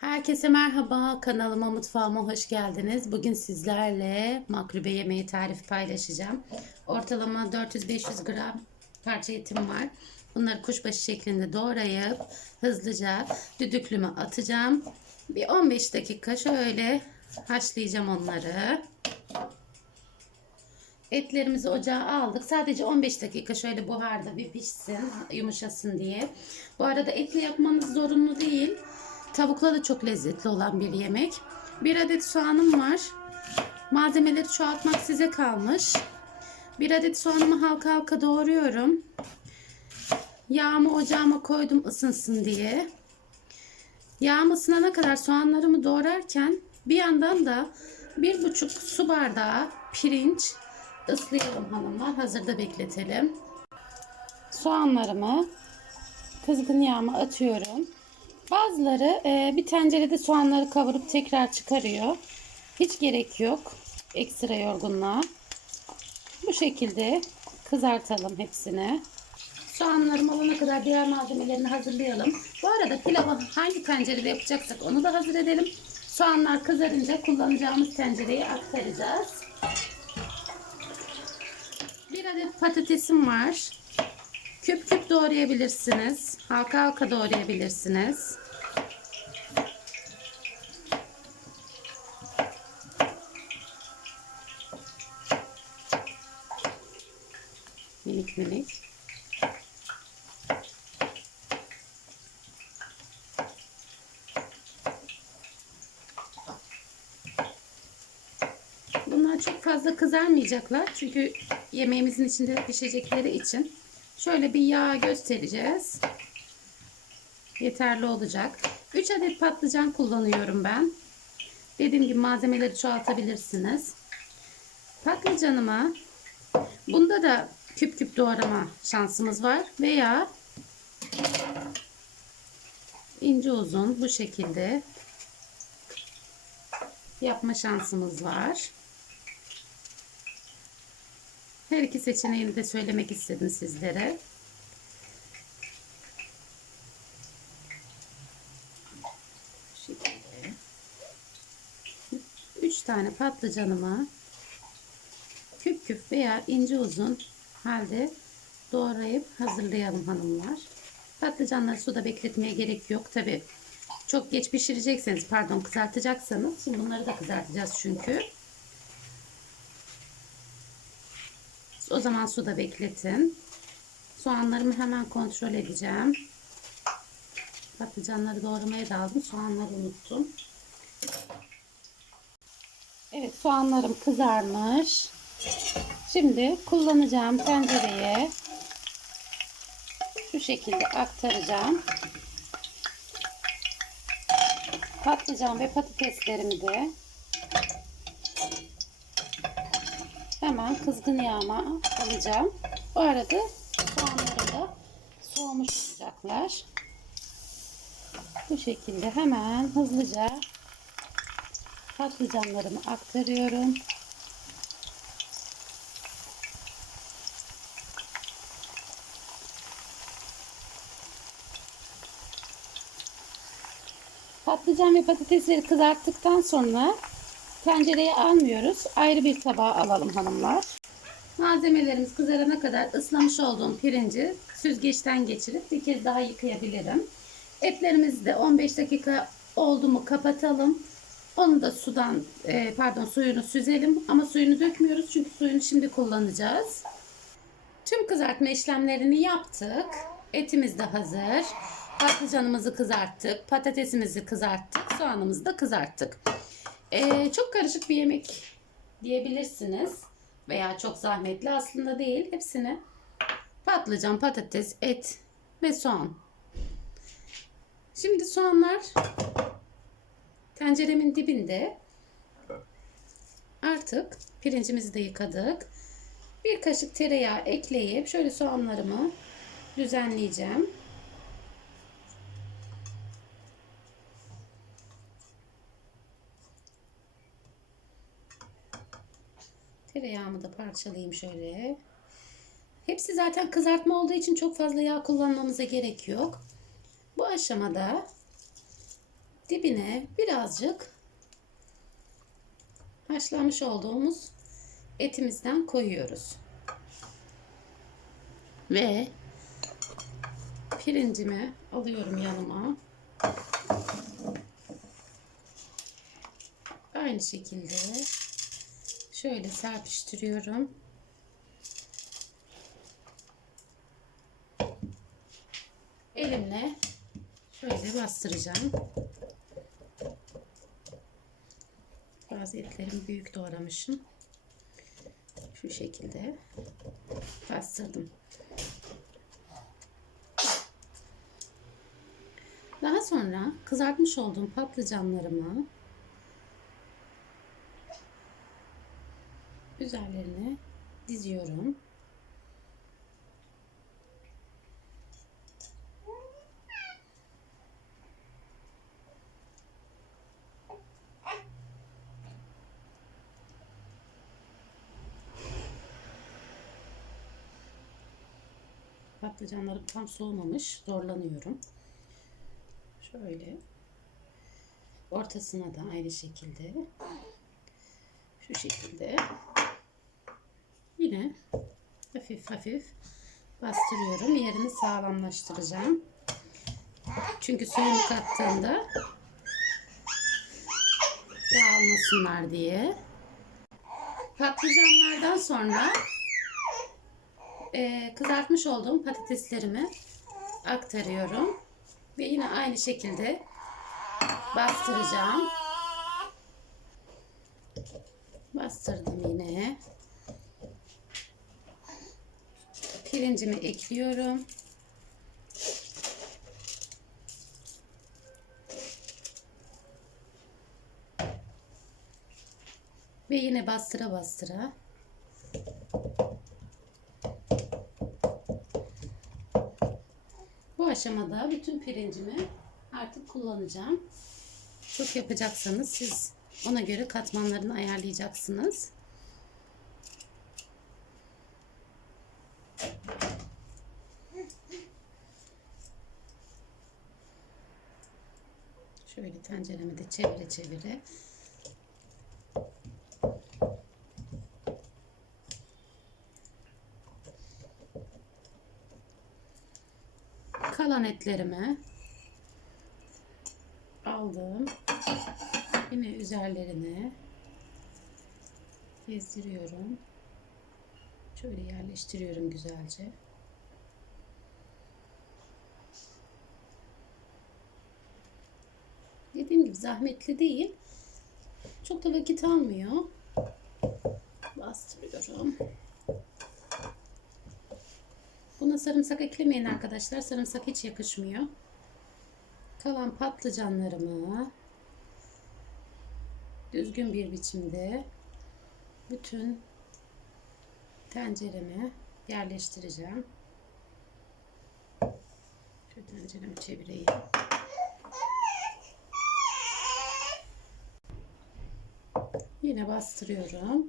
Herkese merhaba, kanalıma mutfağıma hoş geldiniz. Bugün sizlerle makrube yemeği tarifi paylaşacağım. Ortalama 400-500 gram parça etim var. Bunları kuşbaşı şeklinde doğrayıp hızlıca düdüklüme atacağım. Bir 15 dakika şöyle haşlayacağım onları. Etlerimizi ocağa aldık. Sadece 15 dakika şöyle buharda bir pişsin, yumuşasın diye. Bu arada etli yapmanız zorunlu değil. Tavukla da çok lezzetli olan bir yemek. Bir adet soğanım var. Malzemeleri çoğaltmak size kalmış. Bir adet soğanımı halka halka doğruyorum. Yağımı ocağıma koydum ısınsın diye. Yağım ısınana kadar soğanlarımı doğrarken bir yandan da bir buçuk su bardağı pirinç ıslayalım hanımlar. Hazırda bekletelim. Soğanlarımı kızgın yağıma atıyorum. Bazıları e, bir tencerede soğanları kavurup tekrar çıkarıyor. Hiç gerek yok ekstra yorgunluğa. Bu şekilde kızartalım hepsini. Soğanlarım olana kadar diğer malzemelerini hazırlayalım. Bu arada pilavı hangi tencerede yapacaksak onu da hazır edelim. Soğanlar kızarınca kullanacağımız tencereye aktaracağız. Bir adet patatesim var. Küp küp doğrayabilirsiniz. Halka halka doğrayabilirsiniz. Minik minik. Bunlar çok fazla kızarmayacaklar. Çünkü yemeğimizin içinde pişecekleri için. Şöyle bir yağ göstereceğiz. Yeterli olacak. 3 adet patlıcan kullanıyorum ben. Dediğim gibi malzemeleri çoğaltabilirsiniz. Patlıcanıma bunda da küp küp doğrama şansımız var. Veya ince uzun bu şekilde yapma şansımız var. Her iki seçeneğini de söylemek istedim sizlere. Şekilde. Üç tane patlıcanımı küp küp veya ince uzun halde doğrayıp hazırlayalım hanımlar. Patlıcanları suda bekletmeye gerek yok. Tabi çok geç pişirecekseniz pardon kızartacaksanız şimdi bunları da kızartacağız çünkü. O zaman suda bekletin. Soğanlarımı hemen kontrol edeceğim. Patlıcanları doğramaya daldım. Soğanları unuttum. Evet soğanlarım kızarmış. Şimdi kullanacağım tencereye şu şekilde aktaracağım. Patlıcan ve patateslerimi de hemen kızgın yağıma alacağım. Bu arada soğanları da soğumuş olacaklar. Bu şekilde hemen hızlıca patlıcanlarımı aktarıyorum. Patlıcan ve patatesleri kızarttıktan sonra tencereye almıyoruz. Ayrı bir tabağa alalım hanımlar. Malzemelerimiz kızarana kadar ıslamış olduğum pirinci süzgeçten geçirip bir kez daha yıkayabilirim. Etlerimizi de 15 dakika oldu mu kapatalım. Onu da sudan e, pardon suyunu süzelim ama suyunu dökmüyoruz çünkü suyunu şimdi kullanacağız. Tüm kızartma işlemlerini yaptık. Etimiz de hazır. Patlıcanımızı kızarttık. Patatesimizi kızarttık. Soğanımızı da kızarttık. Ee, çok karışık bir yemek diyebilirsiniz. Veya çok zahmetli aslında değil. Hepsini patlıcan, patates, et ve soğan. Şimdi soğanlar tenceremin dibinde. Artık pirincimizi de yıkadık. Bir kaşık tereyağı ekleyip şöyle soğanlarımı düzenleyeceğim. Tereyağımı da parçalayayım şöyle. Hepsi zaten kızartma olduğu için çok fazla yağ kullanmamıza gerek yok. Bu aşamada dibine birazcık haşlamış olduğumuz etimizden koyuyoruz. Ve pirincimi alıyorum yanıma. Aynı şekilde şöyle serpiştiriyorum. Elimle şöyle bastıracağım. Bazı etlerimi büyük doğramışım. Şu şekilde bastırdım. Daha sonra kızartmış olduğum patlıcanlarımı üzerlerine diziyorum. Patlıcanlarım tam soğumamış. Zorlanıyorum. Şöyle. Ortasına da aynı şekilde. Şu şekilde. Yine hafif hafif bastırıyorum. Yerini sağlamlaştıracağım. Çünkü suyunu kattığımda dağılmasınlar diye. Patlıcanlardan sonra e, kızartmış olduğum patateslerimi aktarıyorum. Ve yine aynı şekilde bastıracağım. Bastırdım yine. Pirincimi ekliyorum. Ve yine bastıra bastıra Bu aşamada bütün pirincimi artık kullanacağım. Çok yapacaksanız siz ona göre katmanlarını ayarlayacaksınız. Şöyle tenceremi de çevire çevire kalan etlerimi aldım. Yine üzerlerine gezdiriyorum. Şöyle yerleştiriyorum güzelce. Dediğim gibi zahmetli değil. Çok da vakit almıyor. Bastırıyorum. Buna sarımsak eklemeyin arkadaşlar. Sarımsak hiç yakışmıyor. Kalan patlıcanlarımı düzgün bir biçimde bütün tencereme yerleştireceğim. Şu tenceremi çevireyim. Yine bastırıyorum.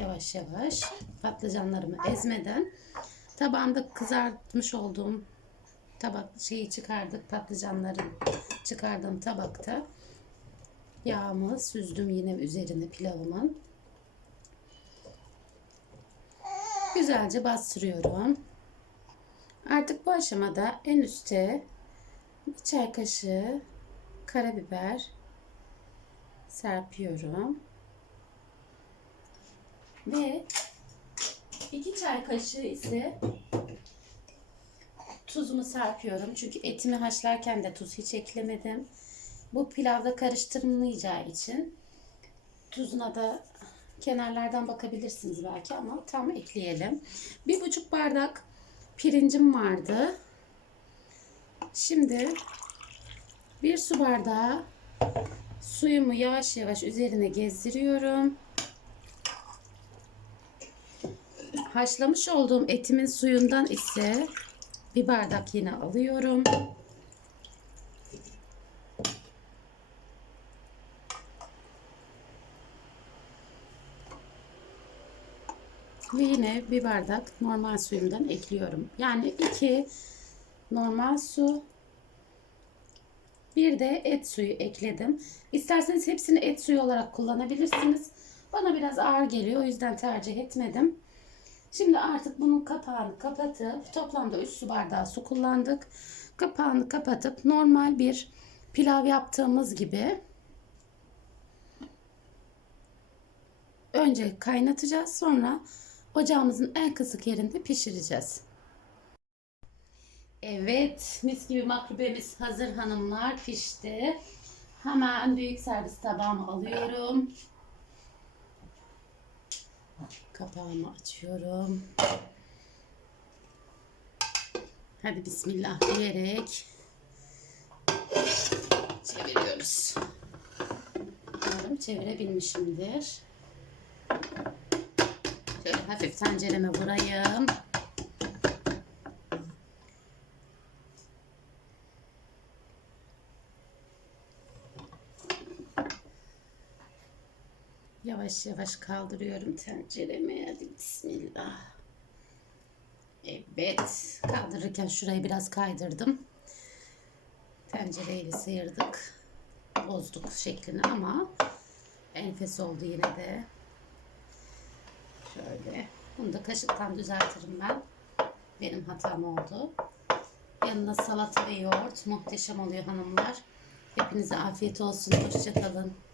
Yavaş yavaş. Patlıcanlarımı ezmeden tabağımda kızartmış olduğum tabak şeyi çıkardık patlıcanların çıkardığım tabakta yağımı süzdüm yine üzerine pilavımın. Güzelce bastırıyorum. Artık bu aşamada en üste bir çay kaşığı karabiber serpiyorum ve 2 çay kaşığı ise tuzumu serpiyorum. Çünkü etimi haşlarken de tuz hiç eklemedim. Bu pilavda karıştırılmayacağı için tuzuna da kenarlardan bakabilirsiniz belki ama tam ekleyelim. Bir buçuk bardak pirincim vardı. Şimdi bir su bardağı suyumu yavaş yavaş üzerine gezdiriyorum. Haşlamış olduğum etimin suyundan ise bir bardak yine alıyorum. Ve yine bir bardak normal suyumdan ekliyorum. Yani iki normal su, Bir de et suyu ekledim. İsterseniz hepsini et suyu olarak kullanabilirsiniz. Bana biraz ağır geliyor o yüzden tercih etmedim. Şimdi artık bunun kapağını kapatıp toplamda 3 su bardağı su kullandık. Kapağını kapatıp normal bir pilav yaptığımız gibi önce kaynatacağız sonra ocağımızın en kısık yerinde pişireceğiz. Evet, mis gibi makrubemiz hazır hanımlar pişti. Hemen büyük servis tabağıma alıyorum. Kapağımı açıyorum. Hadi bismillah diyerek çeviriyoruz. Umarım çevirebilmişimdir. Şöyle hafif tencereme vurayım. Yavaş yavaş kaldırıyorum tenceremi. Hadi bismillah. Evet. Kaldırırken şurayı biraz kaydırdım. Tencereyle sıyırdık. Bozduk şeklini ama enfes oldu yine de. Şöyle. Bunu da kaşıktan düzeltirim ben. Benim hatam oldu. Yanına salata ve yoğurt muhteşem oluyor hanımlar. Hepinize afiyet olsun. Hoşçakalın.